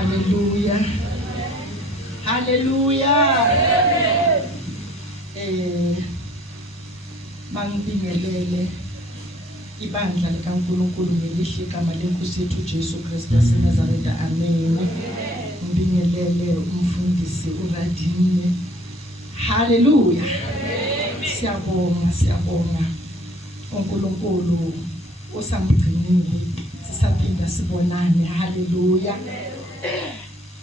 Hallelujah. Hallelujah. Bangibingelele ibandla likaNkulunkulu ngelihle igama lenkosi yethu Jesu Kristu waseNazaretha. Amen. Ngibingelele umfundisi uRadine. Hallelujah. Siyabonga uNkulunkulu osamgcinile sisaphinda sibonane. Hallelujah.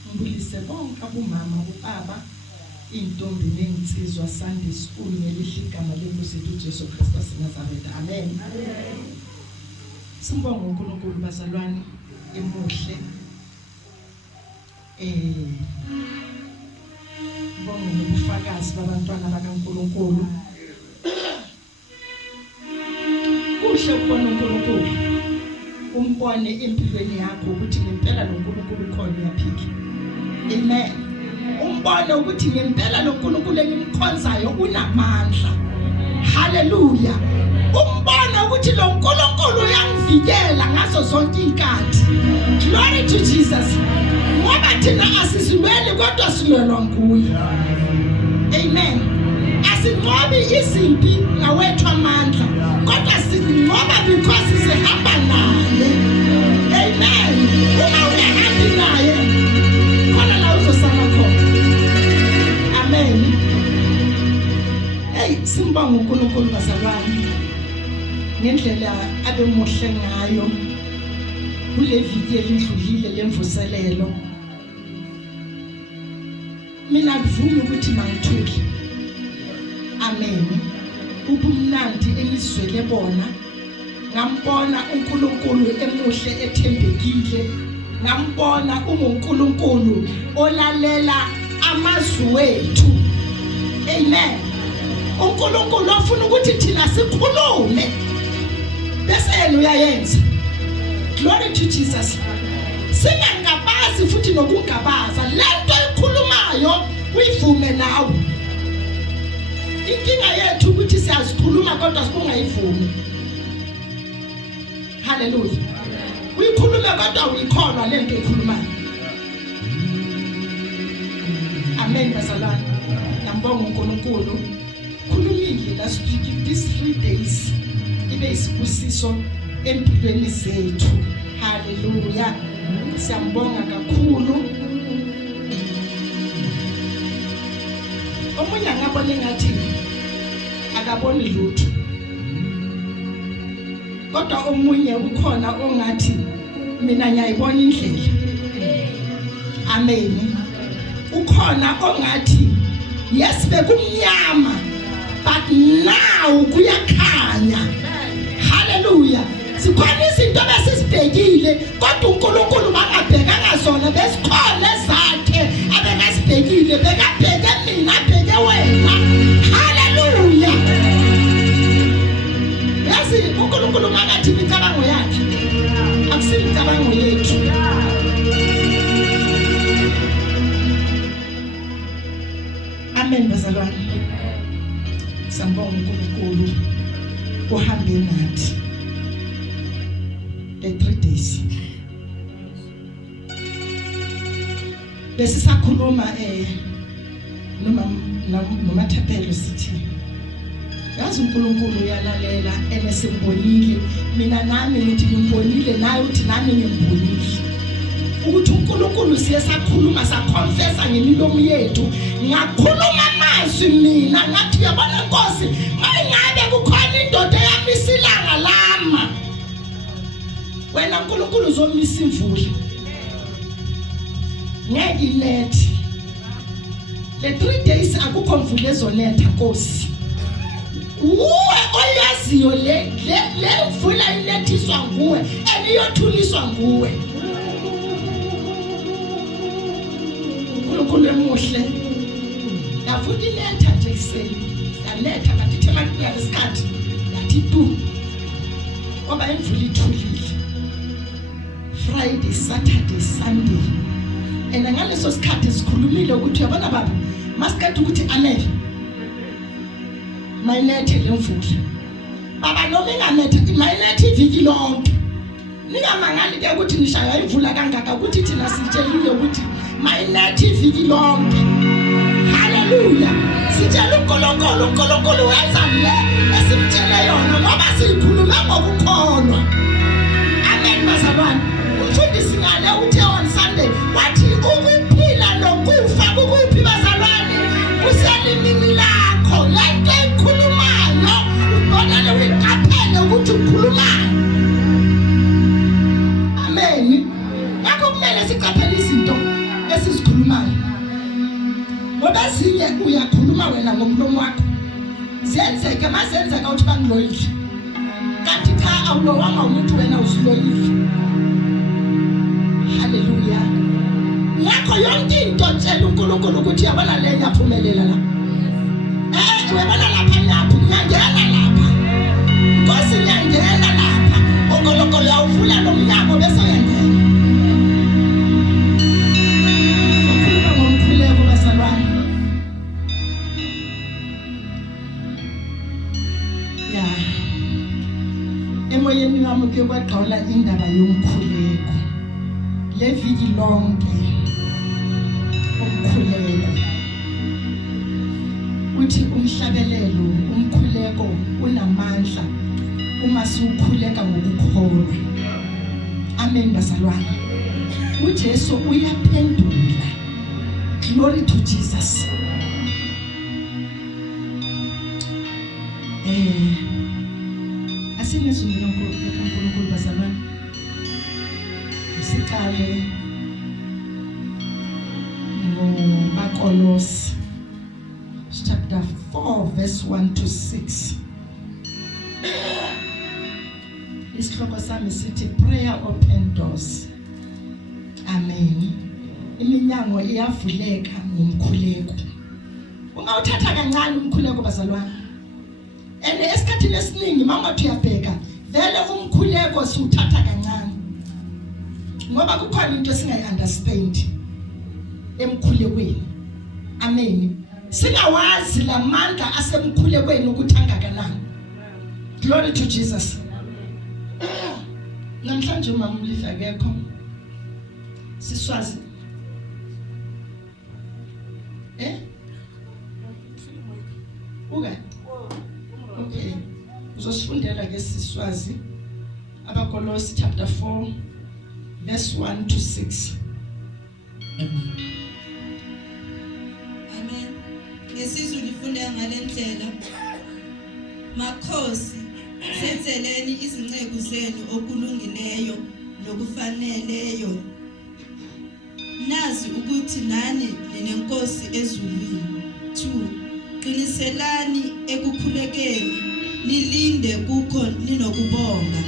Ngibulise bonke abomama ubaba intombi nensizwa Sunday school ngelihle igama lenkosi yethu Jesu Kristu waseNazaretha. Amen. Sibonga uNkulunkulu bazalwane emuhle. Bonga nobufakazi babantwana bakaNkulunkulu. Kuhle ukubona uNkulunkulu umbone empilweni yakho ukuthi ngempela lo Nkulunkulu khona uyaphila. Amen. Umbone ukuthi ngempela lo Nkulunkulu engimkhonzayo unamandla. Hallelujah. Umbone ukuthi lo Nkulunkulu uyangivikela ngazo zonke inkathi. Glory to Jesus. Ngoba thina asizilweli kodwa silwelwa nguye. Amen. Asinqobi izimpi ngawethu amandla kodwa sinqoba because sihamba naye. Amen. Uma uyahambi naye khona la uzosala khona. Amen. Simbonga uNkulunkulu bazalwane ngendlela abemuhle ngayo kule viki elidlulile lemvuselelo. Mina ngivuma ukuthi mangithule. Amen. Ubumnandi enizwele bona. Ngambona uNkulunkulu emuhle ethembekile. Ngambona uNkulunkulu olalela amazwi wethu. Amen. uNkulunkulu ofuna ukuthi thina sikhulume bese yena uyayenza. Glory to Jesus. Singangabazi futhi nokungabaza lento ekhulumayo uyivume nawe. Inkinga yethu ukuthi siyazikhuluma kodwa singayivumi. Hallelujah. Uyikhuluma kodwa uyikholwa lento ekhulumayo. Amen bazalwane. Ngiyambonga uNkulunkulu. Khulumile last week these 3 days ibe isibusiso empilweni zethu. Hallelujah. Siyambonga kakhulu. Omunye ngabona ngathi akaboni lutho. Kodwa omunye ukhona ongathi mina ngiyayibona indlela. Amen. Ukhona ongathi yes bekumnyama but now kuyakhanya. Hallelujah. Sikhona izinto besisibhekile kodwa uNkulunkulu bangabhekanga zona besikhona zakhe abekasibhekile bekabheke mina abheke wena. Hallelujah. Yazi uNkulunkulu makathi imicabango yakhe akusile imicabango yethu. Amen bazalwane. Sambonga uNkulunkulu uhambe nathi the 3 days. Besisakhuluma noma Thapelo sithi yazi uNkulunkulu uyalalela enesimbonile mina nami ngithi ngimbonile naye uthi nami ngimbonile ukuthi uNkulunkulu siyasakhuluma saconfessa ngemilomo yethu ngakhuluma amazwi mina ngathi yabona Nkosi mayingabe kukhona indoda yamisilanga lama wena uNkulunkulu uzomisa imvula ngeke inethi le 3 days akukho mvula ezonetha Nkosi uwe oyaziyo le mvula inethiswa nguwe eniyothuliswa nguwe. uNkulunkulu emuhle yafuthi letha nje iseni yaletha bathi thema ngesikhathi yathi tu ngoba imvula ithulile Friday, Saturday, Sunday. Ngaleso sikhathi sikhulumile ukuthi yabona baba masikade ukuthi anele mayinethe lemvula baba noma inganethe mayinethe iviki lonke Ningamangali ke ukuthi nishaya ivula kangaka ukuthi thina sitshelile ukuthi my native ilonke. Hallelujah. Sitshela uNkulunkulu wenza le esimtshele yona ngoba sikhuluma ngokukholwa. Amen bazalwane. Umfundisi ngale uthe on Sunday wathi ukuphila nokufa kukuphi bazalwane? Kuselimini lakho. Lento ekhulumayo ubonane uyiqaphele ukuthi ukhulumani. Amen. Ngakho kumele siqaphele izinto esizikhulumayo. Ngoba ezinye uyakhuluma wena ngomlomo wakho. Zenzeke mazenzeka uthi bangiloyile. Kanti cha awulowanga umuntu wena usiloyile. Hallelujah. Ngakho yonke into tshela uNkulunkulu ukuthi yabona le yaphumelela la. Webona lapha lapho ngiyangena lapha. Nkosi ngiyangena lapha. uNkulunkulu uyawuvula lo mnyango bese uyangena. Ukhuluma ngomkhuleko basalwane. Ya. Emoyeni wami ke kwaqala indaba yomkhuleko. Le viki lonke umkhuleko. Uthi umhlabelelo umkhuleko unamandla uma siukhuleka ngokukholwa. Amen bazalwane. uJesu uyaphendula. Glory to Jesus. Asinezindlela uNkulunkulu bazalwane. Siqale ngoBakolosi chapter 4 verse 1 to 6. Isihloko sami sithi prayer open doors. Amen. Iminyango iyavuleka ngomkhuleko. Ungawuthatha kancane umkhuleko bazalwane. Esikhathini esiningi mawungathi uyabheka vele umkhuleko siwuthatha kancane. Ngoba kukhona into esingayi-understand emkhulekweni. Amen. Singawazi lamandla asemkhulekweni ukuthi angakanani. Glory to Jesus. Namhlanje umama ulifa akekho. Siswazi. Okay. Uzosifundela ke siswazi. Abakolosi chapter 4 verse 1 to 6. Amen. Ngesizwe lifunda ngalendlela. Makhosi, senzeleni izinceku zenu okulungileyo nokufaneleyo. Nazi ukuthi nani linenkosi ezulwini. 2. Qiniselani ekukhulekeni, nilinde kukho ninokubonga.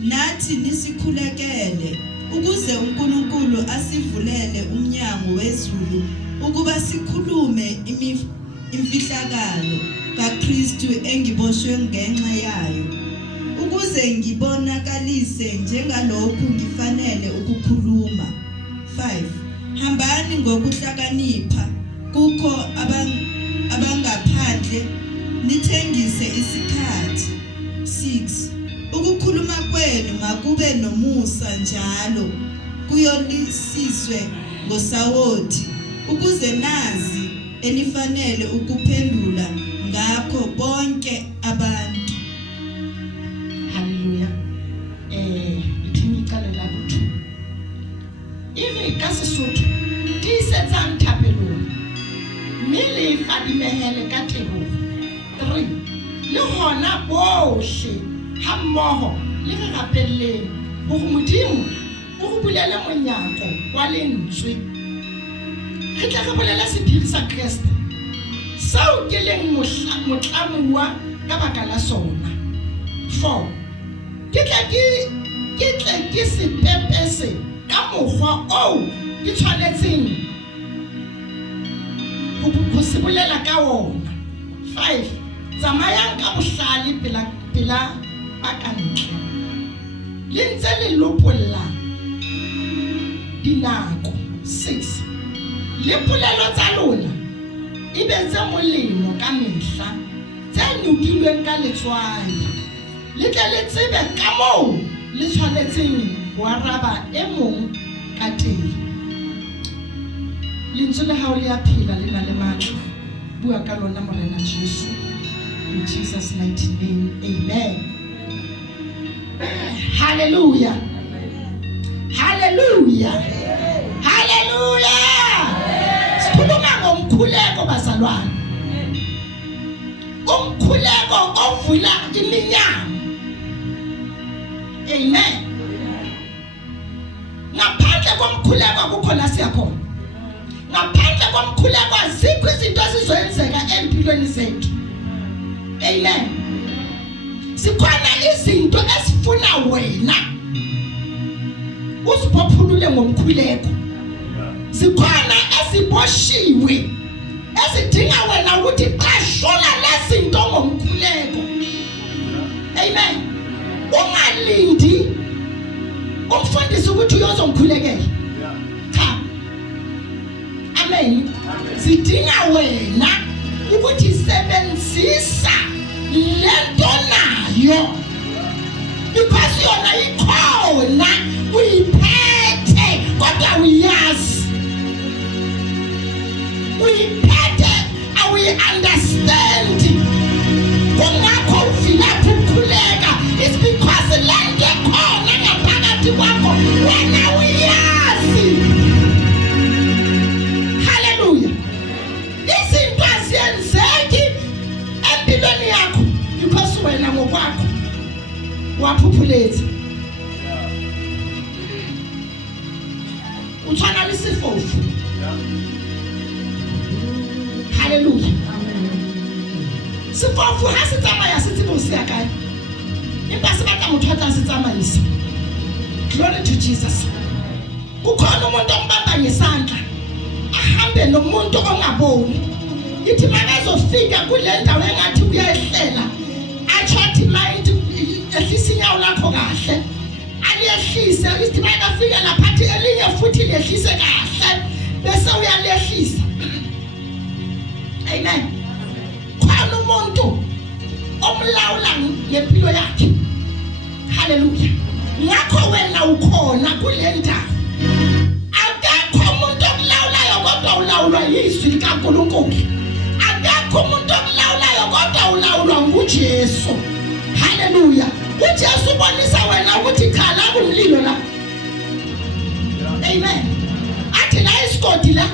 Nathi nisikhulekele ukuze uNkulunkulu asivulele umnyango wezulu ukuba sikhulume imfihlakalo kaKristu engiboshwe ngenxa yayo, ukuze ngibonakalise njengalokhu ngifanele ukukhuluma. 5. Hambani ngokuhlakanipha kukho abangaphandle, nithengise isikhathi. 6. Ukukhuluma kwenu makube nomusa njalo, kuyolisiswe ngosawoti, ukuze nazi enifanele ukuphendula ngakho bonke abantu. Hallelujah. Ithini iqale la kuthi. Ivi ka Sesotho di setsa nthapelo. Mile fa di mehele ka tebo. 3. Le hona bohle ha mmoho le re rapelleng hore Modimo o go bulele monyako wa lentswe. Re tla re bolela sephiri sa Kriste sao ke leng motlamuwa ka baka la sona. 4. Ke tla ke sepepese ka mokgwa o ke tshwanetseng go se bolela ka ona. 5. Tsamayang ka bohlale pela bakantle. Le ntse le lopolla dinako. 6. Le polelo tsa lona e be tse molemo ka mehla, tse nukilweng ka letswai. Le tle le tsebe ka moo le tshwanetseng wa raba e mong ka teng. Lentswe la hao le a phela le na le matla. Bua ka lona Morena Jesu. In Jesus' mighty name, amen. Hallelujah. Hallelujah. Hallelujah. Sikhuluma ngomkhuleko bazalwane. Umkhuleko ovula iminyango. Amen. Ngaphandle komkhuleko akukho la siyakhona. Ngaphandle komkhuleko azikho izinto ezizoyenzeka empilweni zethu. Amen. Sikhona izinto esifuna wena uziphophulule ngomkhuleko. Sikhona eziboshiwe ezidinga wena ukuthi qashola lezinto ngomkhuleko. Amen. Ungalindi umfundisi ukuthi uyozomkhulekela. Cha. Amen. Sidinga wena ukuthi sebenzisa lento nayo. Because yona ikhona uyiphethe kodwa uyazi. Uyiphethe awuyi-understand. Kungakho ufika ukukhuleka. It's because lento ekhona ngaphakathi kwakho wena uyazi. Hallelujah. Izinto aziyenzeki empilweni yakho because wena ngokwakho waphuphuleza. Uthana lesifofu. Hallelujah. Sifofu ha se tsamaya se tsebo se ya kae. Empa se batla motho a tla se tsamaisa. Glory to Jesus. Kukhona umuntu ombamba ngesandla ahambe nomuntu ongaboni. Ithi makazofika kule ndawo engathi kuyehlela achathi mind ehlisa inyawo lakho kahle aliyehlise ithi makafika lapha elinye futhi lehlise kahle bese uyalehlisa. Amen. Khona umuntu omlawula ngempilo yakhe. Hallelujah. Ngakho wena ukhona kule ndawo. Akekho umuntu okulawulayo kodwa ulawulwa yizwi likaNkulunkulu. Akekho umuntu okulawulayo kodwa ulawulwa nguJesu. Hallelujah. uJesu ubonisa wena ukuthi khala kumlilo la. Amen. Athi la isigodi la.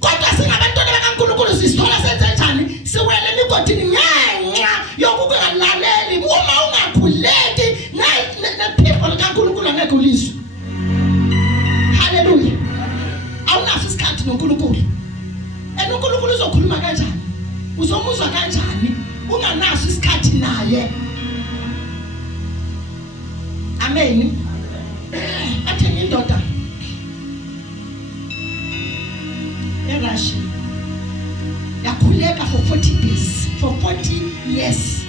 Kodwa singabantwana bakaNkulunkulu sisithola senze njani? Siwele emigodini ngenxa yokungalaleli. Uma ungakhuleki ne-people kaNkulunkulu angeke ulizwe. Hallelujah. Awunaso isikhathi noNkulunkulu. uNkulunkulu uzokhuluma kanjani? Uzomuzwa kanjani unganaso isikhathi naye? Amen. Athenge indoda eRussia yakhuleka for 40 days, for 40 years.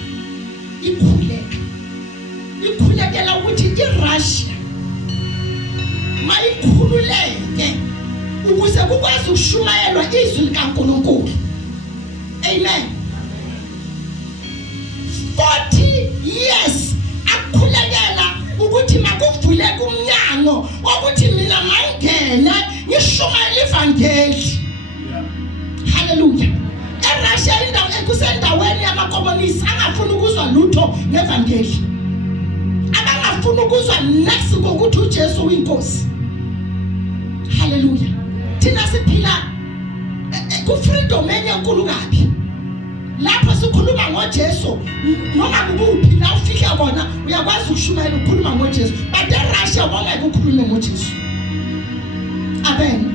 Ikhulekela ukuthi iRussia mayikhululeke ukuze kukwazi ukushumayelwa izwi likaNkulunkulu. Amen. 40 years akukhulekela ukuthi makuvuleke umnyango ukuthi mina mangene ngishumayele ivangeli. Hallelujah. eRussia indawo ekusendaweni yamakomunisi angafuni ukuzwa lutho ngevangeli. Abangafuni ukuzwa next kokuthi uJesu uyinkosi. Hallelujah. Thina siphila ku freedom enkulu kabi. Lapho sikhuluma ngoJesu noma kubuphi la ufika khona uyakwazi ukushumayela ukukhuluma ngoJesu. But eRussia wongeke ukhulume ngoJesu. Amen.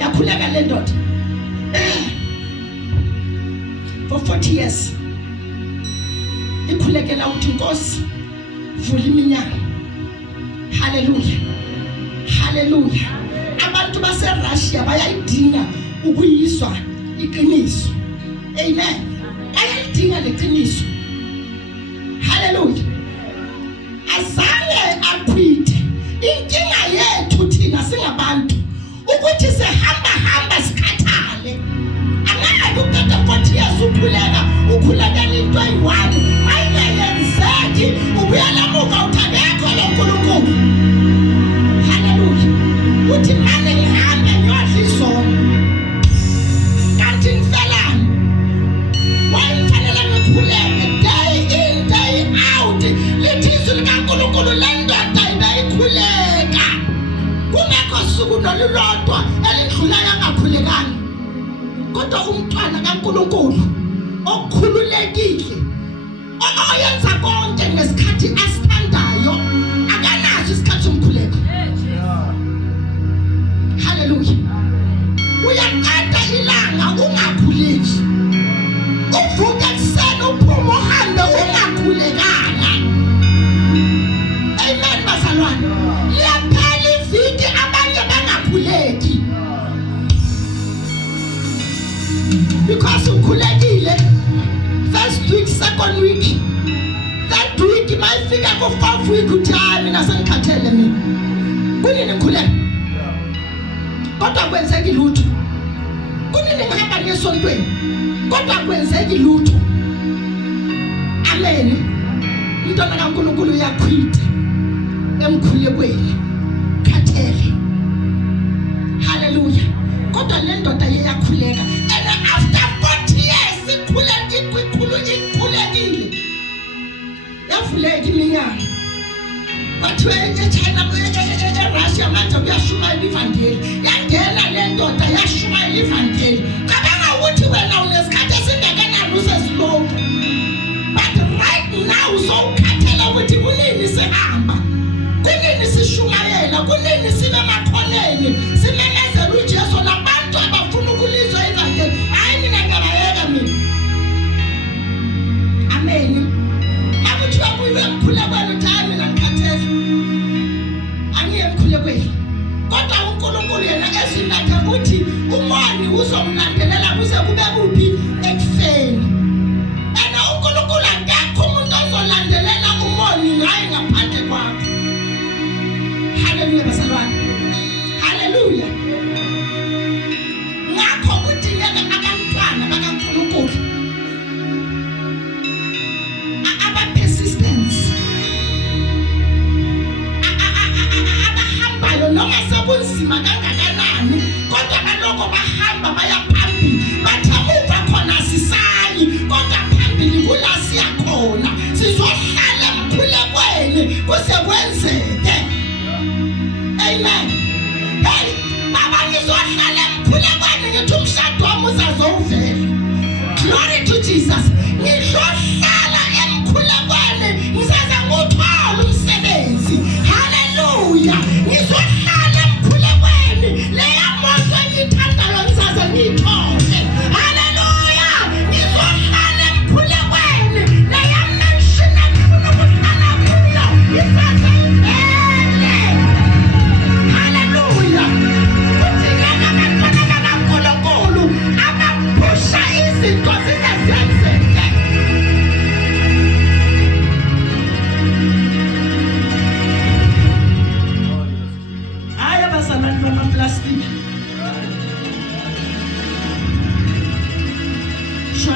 Yakhuleka le ndoda for 40 years. Ikhulekela ukuthi Nkosi vula iminyango. Hallelujah. Hallelujah. Abantu baseRussia bayayidinga ukuyizwa iqiniso. Amen. Bayayidinga leqiniso. Hallelujah. Azange akhwithe. Inkinga yethu thina singabantu ukuthi sihamba sikhathale. Angeke uqeda 40 years ukhuleka into ayi-1 ayingenzeki uyalamuka uthabekho loNkulunkulu. Hallelujah. Uthi manje ngihambe ngiyodla isono kanti ngifelani wayifanele ngikhuleke day in day out lithi izwi likaNkulunkulu lendoda ibeyikhuleka kungekho suku nolulodwa elidlulayo angakhulekanga. Kodwa umntwana kaNkulunkulu okhululekile oyenza konke ngesikhathi asithandayo akanaso isikhathi somkhuleko. Hallelujah. Uyaqeda ilanga ungakhuleki, uvuka ekuseni uphuma uhambe ungakhulekanga. Amen bazalwane. Liyaphela iviki abanye bangakhuleki because ukhulekile first week, second week, third week mayifika ku 5 week uthi hayi mina sengikhathele mina. Kunini ngikhuleka? Kodwa kwenzeki lutho. Kunini ngihamba ngesontweni? Kodwa kwenzeki lutho. Amen. Umntwana kaNkulunkulu uyakhwitha emkhulekweni. Khathele. Hallelujah. Kodwa le ndoda iyakhuleka and after 40 years ikhulekile. Yavuleka iminyaka. Bathiwe eChina eRussia manje kuyashumayela ivangeli. Yangena le ndoda yashumayela ivangeli. Cabanga ukuthi wena unesikhathi esingakanani usezilokhu. But right now uzokhathela ukuthi kunini sihamba. Kunini sishumayela, kunini sibe makholeni, simemezela uJesu labantu abafuna ukulizwa ivangeli. Hayi mina ngabayeka mina. Amen. Akuthiwa kuyiwe emkhulekweni uthi mina ngikhathele. Angiye emkhulekweni. Kodwa uNkulunkulu yena ezinatha ukuthi umoni uzomlandelela kuze kube kuphi ekufeni. And uNkulunkulu akekho umuntu ozolandelela umoni ngaye ngaphandle kwakhe. Hallelujah bazalwane. Hallelujah. Ngakho kudingeka abantwana bakaNkulunkulu aba-persistence abahambayo noma sekunzima kangakanani kodwa baloko bahamba baya phambili bathi amuva khona sisayi kodwa phambili kula siyakhona sizohlala emkhulekweni kuze kwenzeke. Amen. Hey, baba ngizohlala emkhulekweni ngithi umshado wami uzazovela. Glory to Jesus. Ngizohlala emkhulekweni ngizaze ngithole umsebenzi. Hallelujah. Ngizohlala emkhulekweni leya moto engithandayo ngizaze ngithole. Hallelujah. Ngizohlala emkhulekweni leya mansion engifuna ukuhlala kuyo izaze ivele. Hallelujah. Kudingeka abantwana bakaNkulunkulu abaphusha izinto zize zenzeke. Hayi abazalwane bamaplastic. Shwa.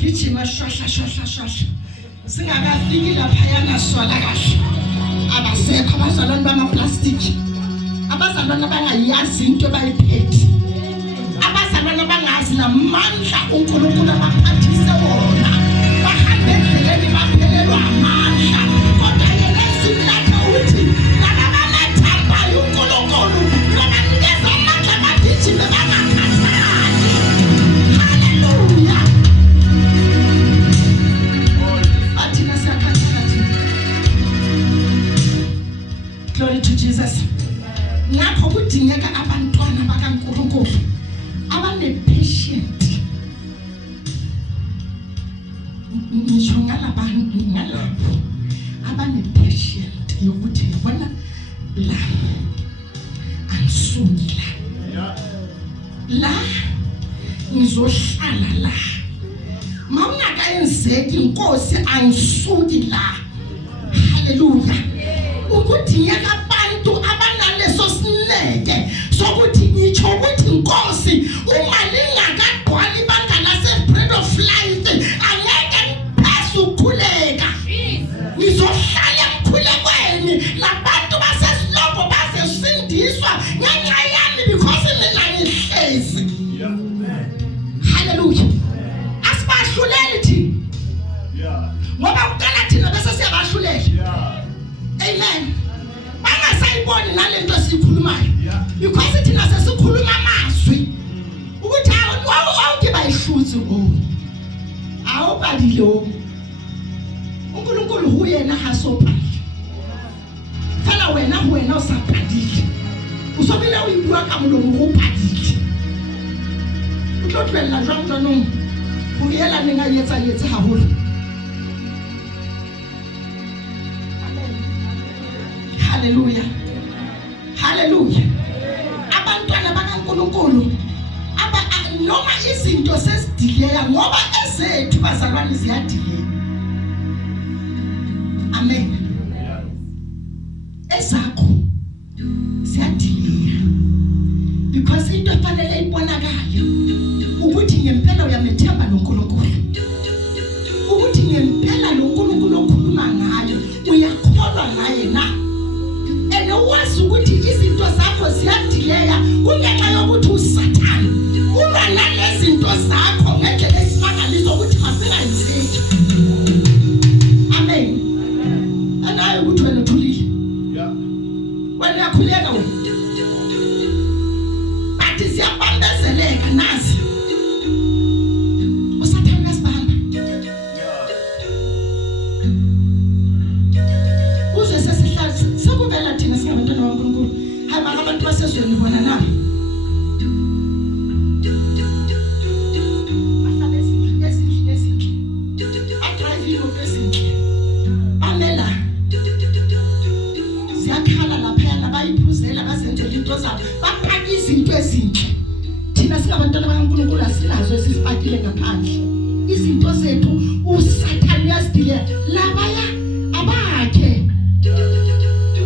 Gijima shwa. Singakafiki laphayana swala kahle. Abasekho abazalwane bamaplastic. Abazalwane abangayazi into bayiphethe. Abazalwane abangazi namandla uNkulunkulu abaphathise wona. Bahambe endleleni baphelelwa amandla. Kodwa yena esimlatha uthi laba bamathambayo uNkulunkulu babanikeza amandla bagijime bangakhathali. Hallelujah. Athina siyakhathala. Glory to Jesus. Ngakho kudingeka abantwana bakaNkulunkulu abane-patient. Ngisho ngalabantu ngalapho abane-patient yokuthi yabona la angisuki la ngizohlala la mawungakayenzeki inkosi angisuki la. Hallelujah. Ukudingeka abantu abanaleso sineke sokuthi ngitsho ukuthi inkosi uma lingakagcwali ibanga lase bread of life angeke ngiphase ukukhuleka. lo uNkulunkulu huyena hasopha fela wena usaphandile usobile uyibua ka molomo go phadile o tlo tlwella jwang tsanong go yela neng a yetsa haholo. Hallelujah. Hallelujah. Abantwana bakaNkulunkulu noma izinto sesidileya ngoba ezethu bazalwane ziyadileya. Amen. Ezakho ziyadileya because into efanele ibonakala ukuthi ngempela uyamethemba noNkulunkulu, ukuthi ngempela noNkulunkulu okhuluma ngayo uyakholwa ngaye na, wazi ukuthi izinto zakho ziyadileya kungenxa yokuthi uSathane ulwa nalezinto zakho ngendlela esimangaliso ukuthi asingayizeki. Amen. Anayo ukuthi wena uthulile. Yeah. Wena uyakhuleka wena. Bathi siyabambezeleka nazi. uSathane uyasibamba. Uze sesihlala sekuvela thina singabantwana bakaNkulunkulu. Hayi mara abantu basezweni bona na. Izinto ezinhle thina singabantwana bakaNkulunkulu asinazo esisipakile ngaphandle. Izinto zethu uSathane uyasidileya labaya abakhe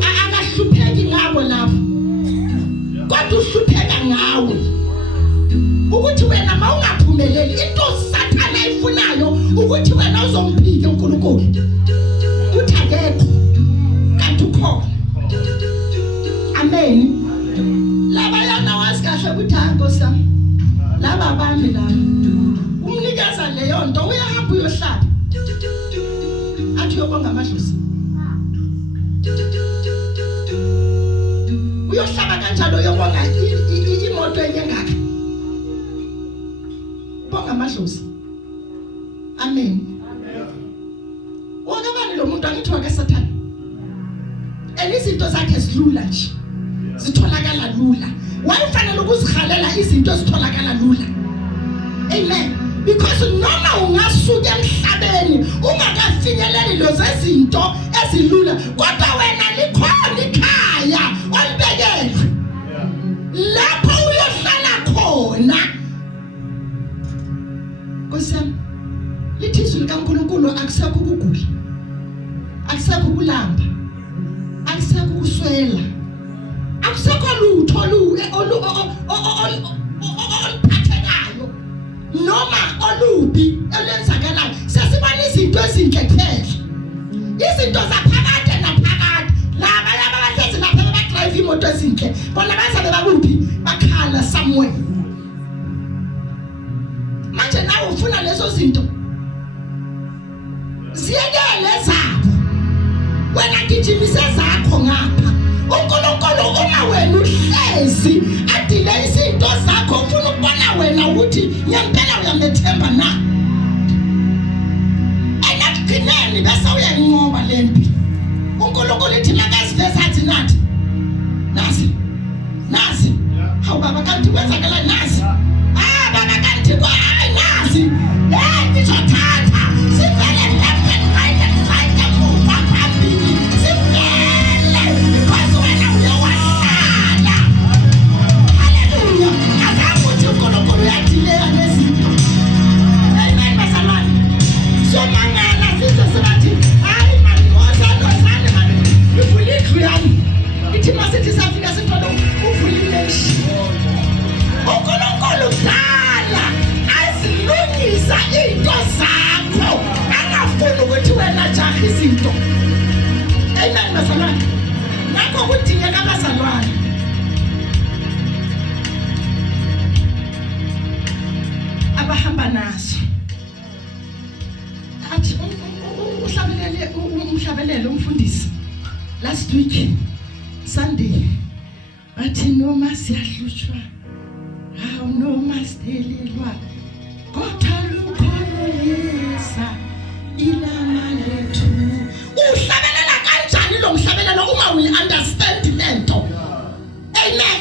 akahlupheki ngabo lapho kodwa uhlupheka ngawe ukuthi wena mawungaphumeleli into uSathane ayifunayo ukuthi wena uzomphika uNkulunkulu uthi akekho kanti ukhona. Amen. Labayana wazi kahle ukuthi Nkosi laba bami laba umnikeza leyo nto uyahamba uyohlala athi uyobonga amadlozi uyohlaba kanjalo uyobonga imoto enye ngaka bonga amadlozi. Amen. Wakabani lo muntu angithi wake Sathane izinto zakhe zilula nje zitholakala lula. Wayefanele ukuzihalela izinto ezitholakala lula. Amen. Because noma ungasuka emhlabeni ungakafinyeleli lozo izinto ezilula kodwa wena likhona ikhaya olibekele lapho uyohlala khona. Nkosi lithi izwi likaNkulunkulu akusekho ukugula, akusekho ukulamba, akusekho ukuswela, akusekho lutho oluphathekayo noma olubi olenzakalayo. Sesibona izinto ezinhle kuphela, izinto zaphakade naphakade. Laba abahlezi lapha abadrive imoto ezinhle bona bazabe bakuphi bakhala somewhere. Manje nawe ufuna lezo zinto ziyekele zabo, wena gijimise zakho ngapha. uNkulunkulu uma wena uhlezi adile izinto zakho ufuna ukubona wena ukuthi ngempela uyamethemba na. Ayinakugcineni bese uyanqoba lempi. uNkulunkulu ethi makasiveza athi nathi nasi hawu baba kanti kwenzakala nasi baba kanti hayi nasi ngizothatha sivele left and right and right emuva phambili sivele because wena uyawahlala. Hallelujah. Akakuthi uNkulunkulu uyadileya nezinto. Amen basalwane. Somangala size sibathi hayi mani wozana mani uvule ikhlu yami ithi masithi safika sithola uvulile nje. uNkulunkulu dala azilungisa into zakho angafuni ukuthi wena jaha izinto. Amen basalwane. Nakho kudingeka abazalwane abahamba nazo. Athi umhlabelele umfundisi last week Sunday bathi noma siyahlutshwa noma sidelelwa kodwa lukhona Yesu Amen.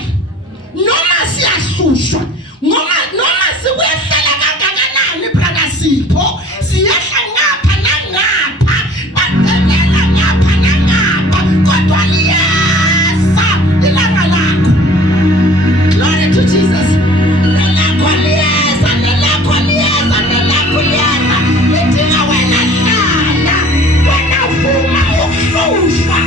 Noma siyahlushwa, noma sikwehlela kangakanani brother Sipho, siyehla ngapha nangapha, badelela ngapha nangapha, kodwa liyeza ilanga lakho. Glory to Jesus. Nelakho liyeza, nelakho liyeza, nelakho liyeza. Lidinga wena hlala, wena vuma ukuhlushwa.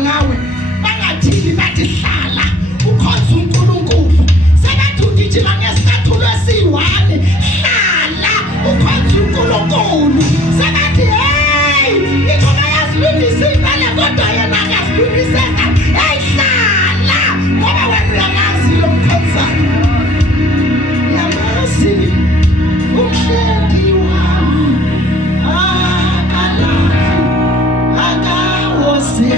Ngawe bangathini bathi hlala ukhonza uNkulunkulu sebathi ugijima ngesikhathulo esiyi-1 hlala ukhonza uNkulunkulu sebathi hey ingoma yazilungisa impela kodwa yena akasilungiseka hey hlala ngoba wena uyamazi lo mkhonzayo yamazi umhlengi wami akalazi akawose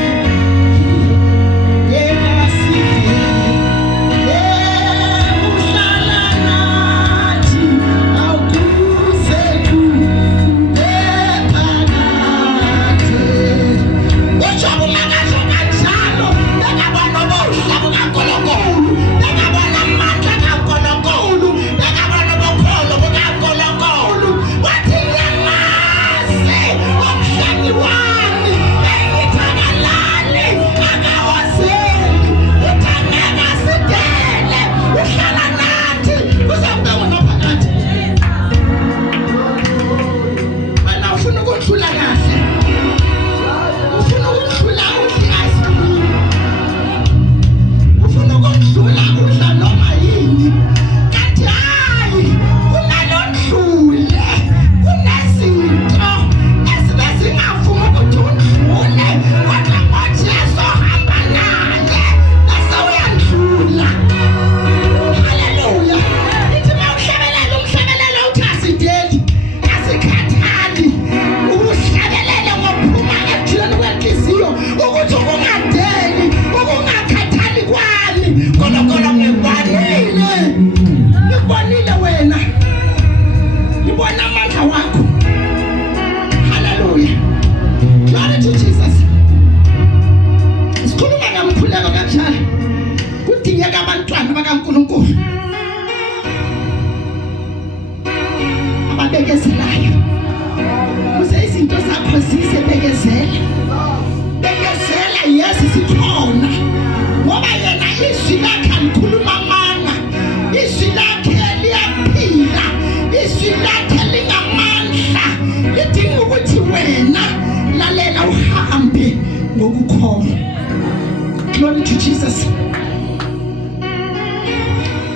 Glory to Jesus.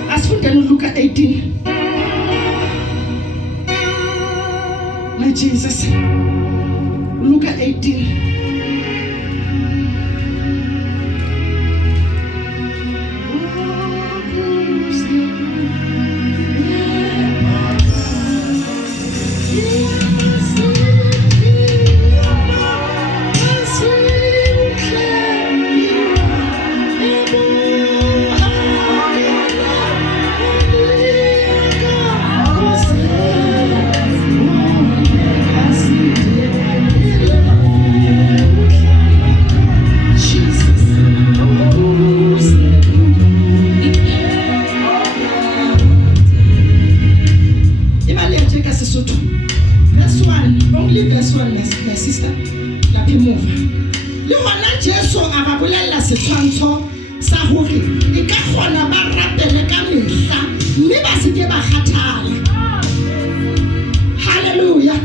Asifundeni Luka 18. My Jesus. Luka 18. Hallelujah.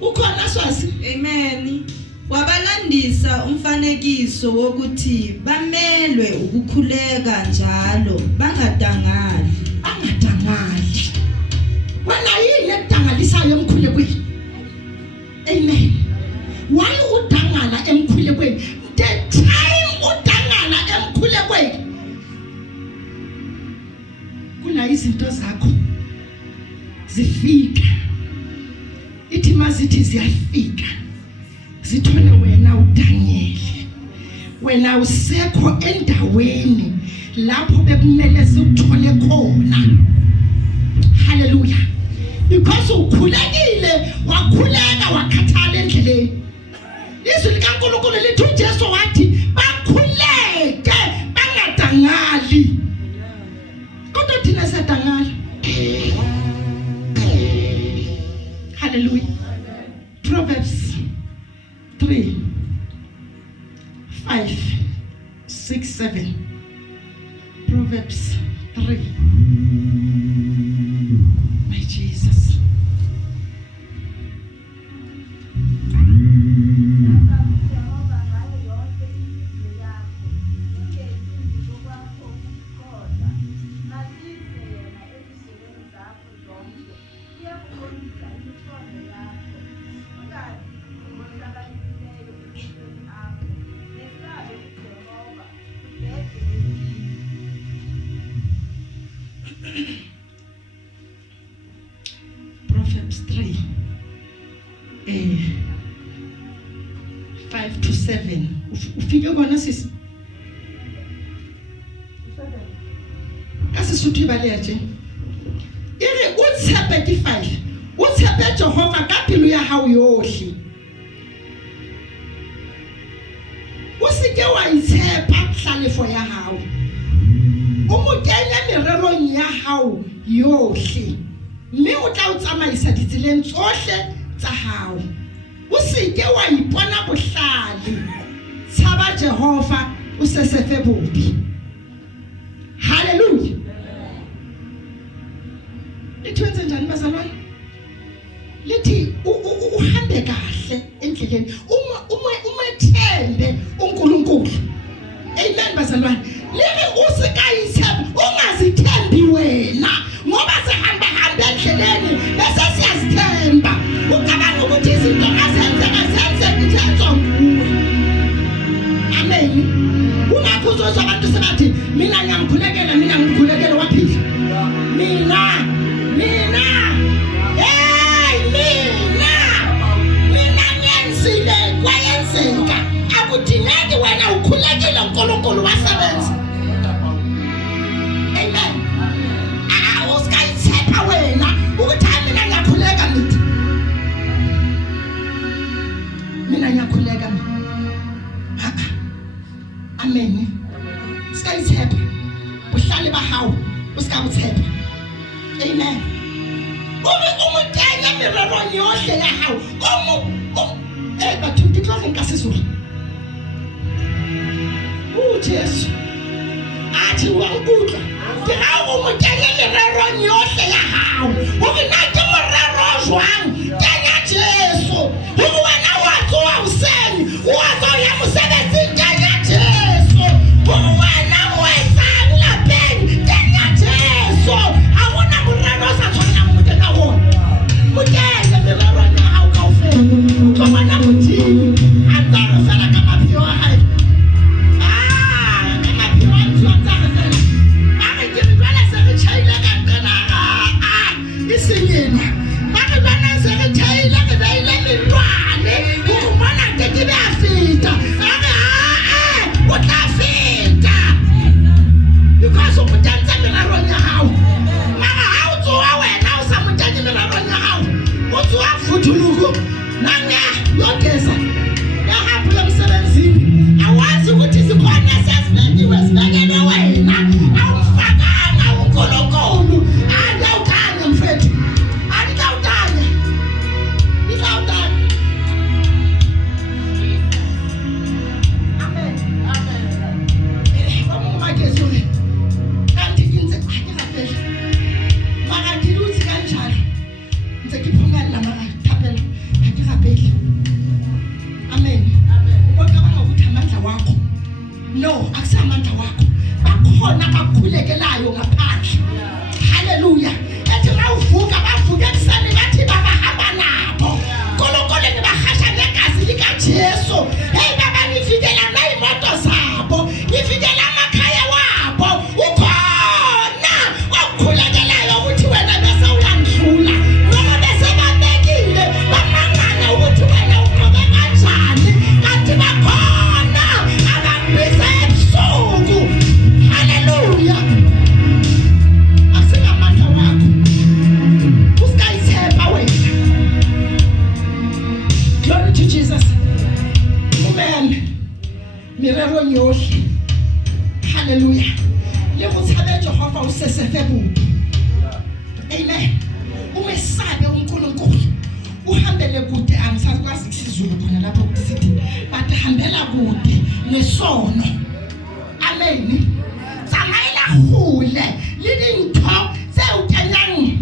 Ukhona swasi. Amen. Wabalandisa umfanekiso wokuthi bamelwe ukukhuleka njalo bangadangali. Bangadangali. Wena yini edangalisayo emkhulekweni? Amen. Why udangala emkhulekweni? The time udangala emkhulekweni kuna izinto zakho zifika. Ithi mazithi ziyafika zithole wena udangele, wena usekho endaweni lapho bekumele sikuthole khona. Hallelujah. Because ukhulekile bakhuleka wakhathala endleleni. Izwi likaNkulunkulu lithi uJesu wathi bakhuleke bangadangali. Kodwa thina siyadangali. Hallelujah. Proverbs 3:5-6-7. Proverbs 3. My Jesus. Proverbs 3, 5-7. Ufike kona sisi? Kasisuthi baleje. Ire utshepe ke 5. Utshepe Jehova ka pelo ya hao yohle. O se ke wa itshepa hlalefo ya hao. O mo kenya mererong ya hao yohle. Mme o tla o tsamaisa ditseleng tsohle tsa hao. O se ke wa ipona bohlale. Tshaba Jehova o se sefe bobi. Hallelujah. Litwenze njani bazalwane? Lithi uhambe kahle endleleni. Umethembe uNkulunkulu. Amen bazalwane. Lithi usikayithemba ungazithembi wena. Ngoba sihamba endleleni bese siyazithemba. Ucabanga ukuthi izinto azenze nguwe. Amen. Ungakuzwa abantu sebathi mina ngiyamkhulekela waphila. Mina ngiyenzile kwayenzeka. Akudingeki wena ukhulekela uNkulunkulu wasebenza. Amen. Awusikayithepha wena ukuthi mina ngiyakhuleka mithi. Mina ngiyakhuleka. Amen. Sikayithepha. Uhlale bahawu usikabuthepha. Amen. Umutenya mirerong yohle ya hao. Batho ke tlo re nka sesole. Jesu. Athi wa nkutla. Ke ha o mutenya mirerong yohle ya hao. O ke na ke morero jwang? Kenya Jesu. Ho wena wa tsoa useni. Wa tsoa ya mosebetsing kenya Jesu. Ho wena mo etsang lapeng kenya Jesu. Ha bona morero sa tshwana motena wona. Mutenya mirerong ya hao kaofela. Tlo bona motini. A tsara fela ka maphelo a hae. No, akusamandla wakho. Bakhona bakhulekelayo ngaphandle. Hallelujah. Ethi rawuvuka bavuka ekuseni bathi babahamba nabo. Kolokole nibahasha negazi lika Jesu. Hey baba nifikela nayimoto zabo. Nifikela amakhaya wabo. Ukhona okukhulekelayo ukuthi wena bese uyandlula. Noma bese babekile bamangana ukuthi wena uqobe kanjani. Kanti bakhona abambise ebusuku. Hallelujah. bubi. Amen. Umesabe uNkulunkulu. Uhambele kude angisakwazi isizulu khona lapho kusithi but hambela kude nesono. Amen. Zamaila hule lidintho sewukenyang.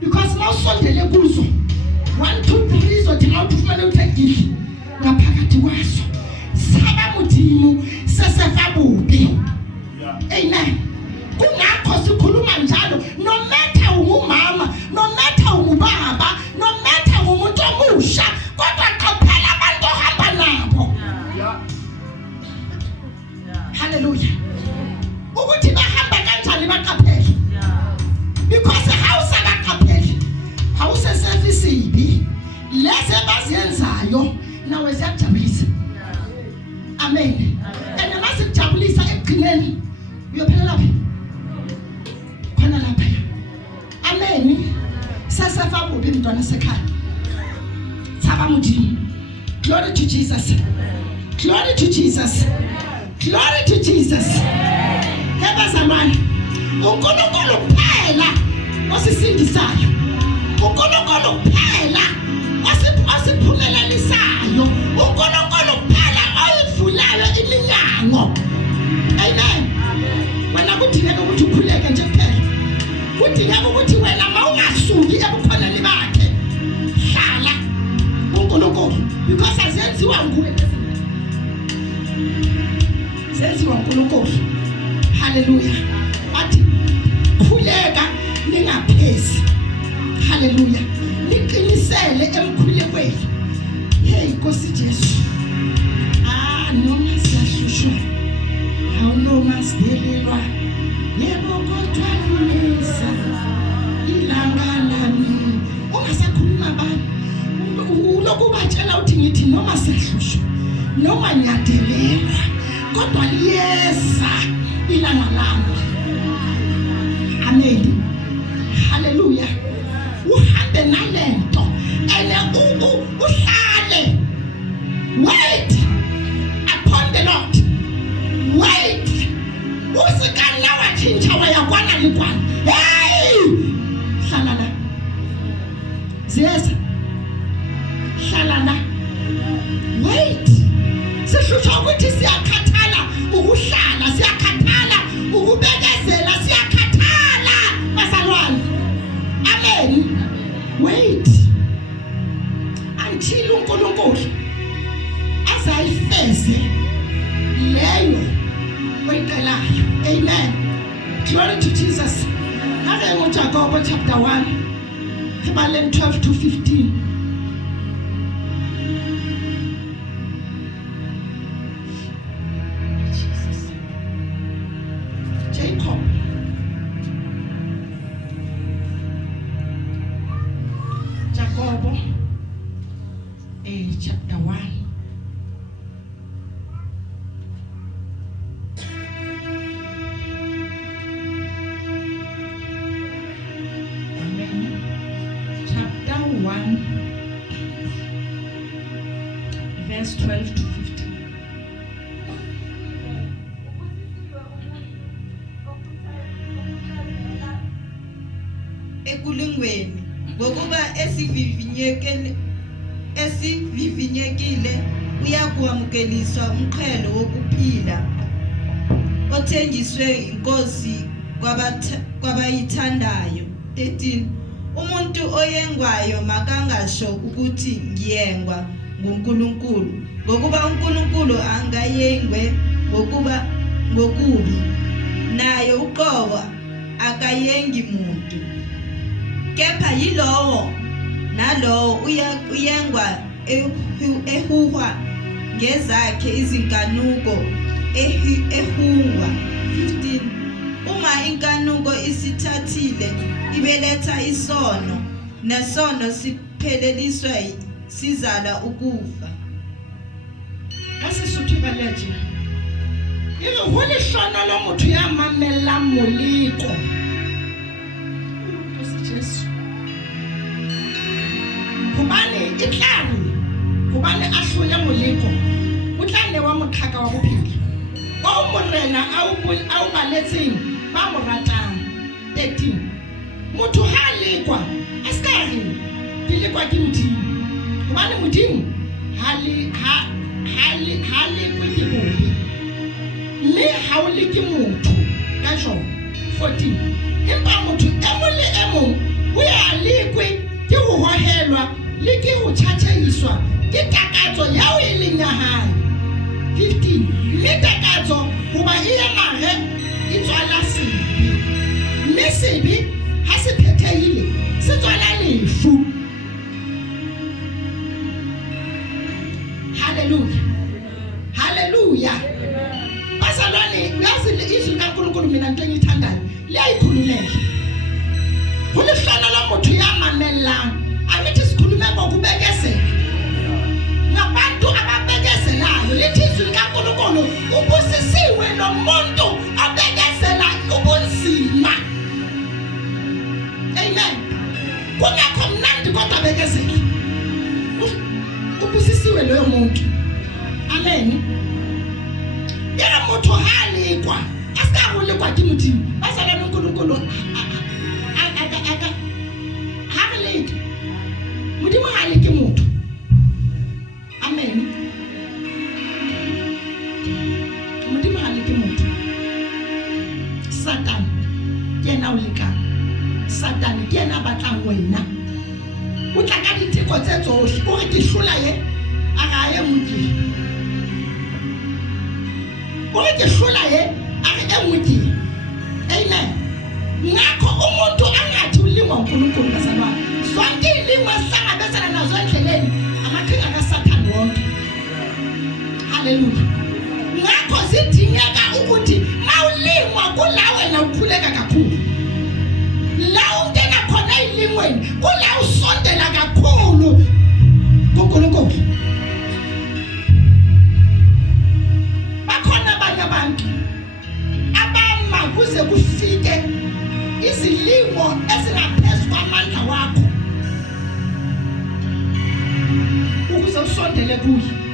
Because mawusondele kuzo 1 2 3 zothina uthumele uthegile ngaphakathi kwaso. Saba mudimu sesefa bubi. Amen. Kungakho sikhuluma njalo no matter ungumama, no matter ungubaba, no matter umuntu omusha, kodwa qaphela abantu ohamba nabo. Hallelujah. Ukuthi bahamba kanjani baqaphele. Because house akaqaphele. House service ibi. Leze baziyenzayo nawe ziyajabulisa. Amen. And masijabulisa ekugcineni uyophela lapha. Khona lapha. Amen. Sasafa bubi mntwana sekhaya. Saba mudimu. Glory to Jesus. Glory to Jesus. Glory to Jesus. Hebazalwane. uNkulunkulu kuphela osisindisayo. uNkulunkulu kuphela osiphumelelisayo. uNkulunkulu kuphela oyivulayo iminyango. Amen. Wena kudingeka ukuthi ukhuleke nje kuphela. Kudingeka ukuthi wena mawungasuki ebukhoneni bakhe. Hlala uNkulunkulu because azenziwa nguwe lezi. Senziwa uNkulunkulu. Hallelujah. Athi khuleka ningaphezi. Hallelujah. Niqinisele emkhulekweni. Hey Nkosi Jesu. Noma siyahlushwa. Noma sidelelwa. Yebo kodwa nisa. Ilanga lami. Ungasakhuluma abantu. Ulokubatshela uthi ngithi noma siyahlushwa. Noma ngiyadelelwa. Kodwa liyeza ilanga lami. Amen. Hallelujah. Uhambe nalento ene uhlale. Wait upon the Lord. Wait. Usikana wachinja wayakwana likwana. Hey! Hlala la. Ziyeza. Hlala la. Wait. Sihlushwa ukuthi siyakhathala ukuhlala, siyakhathala ukubekezela, siyakhathala bazalwane. Amen. Wait until uNkulunkulu azayifeze leyo oyicelayo. Amen. Glory to Jesus. Ake ngoJakobo chapter 1 Hebrews 12 to 15. Jacob. Jacob, chapter 1. Amen. Chapter 1, verse 12 to 15. Ekulungweni ngokuba esivivinyekile uyakuamukeliswa umqhelo wokuphila othenjiswe inkosi kwabayithandayo. 13 Umuntu oyengwayo makangasho ukuthi ngiyengwa nguNkulunkulu ngokuba uNkulunkulu angayengwe ngokubi naye uqobo akayengi muntu. Kepha yilowo nalowo uyengwa ehuhwa ngezakhe izinkanuko ehuhwa. 15 Uma inkanuko isithathile ibeletha isono, nesono sipheleliswa sizala ukufa. Asisuthu baleje. Yilo holihlona lo motho ya mamela moliko. Nkosi Jesu. Kubane itlari, kubane ahlule moliko. Utlane wa motlhaka wa bophelo. Ba o morena a o baletseng ba mo ratang. 13. Motho ha lekwa a ska re ke lekwa ke Modimo gobane Modimo ha lekwe ke bobe mme ha o le ke motho ka John 14. Empa motho e mong le e mong o ya lekwe ke go hohelwa le ke go tjhatjhaiswa ke takatso ya o e leng ya hae. 15. Mme takatso goba e ya mare e tswala sebe mme sebe ha se phethehile se tswala lefu. Hallelujah, hallelujah. Bazalwane yazi izwi kaNkulunkulu mina into engithandayo liyayikhululeka go le hlana la motho ya mamellang amithi sikhulume ngokubekezela ngabantu ababekezelayo lithi izwi likaNkulunkulu ubusisiwe nomuntu abekezela ubunzima. Amen. Kungakho mnandi kodwa bekezela ubusisiwe loyo muntu. Amen. Yena motho ha lekwa aska go lekwa ke Modimo bazalwane uNkulunkulu ha re leke Modimo ha leke motho. Amen. Modimo ha leke motho. Satan ke yena o lekang. Satan ke yena batlang wena o tla ka diteko tse tsohle o re ke hlola ye a ga ye Modimo o re ke hlola ye a re e Modimo. Amen. Ngakho umuntu angathi ulingwa uNkulunkulu bazalwane zonke ilingwa sihlangabezana nazo endleleni amaqhinga kaSathane wonke. Hallelujah. Ngakho sidingeka ukuthi mawulingwa kulawe na ukhuleka kakhulu la ungena khona ilingweni kula usondela kakhulu kuNkulunkulu. Bakhona abanye abantu abama kuze kufike izilimo ezingaphezu kwamandla wakho ukuze usondele kuye.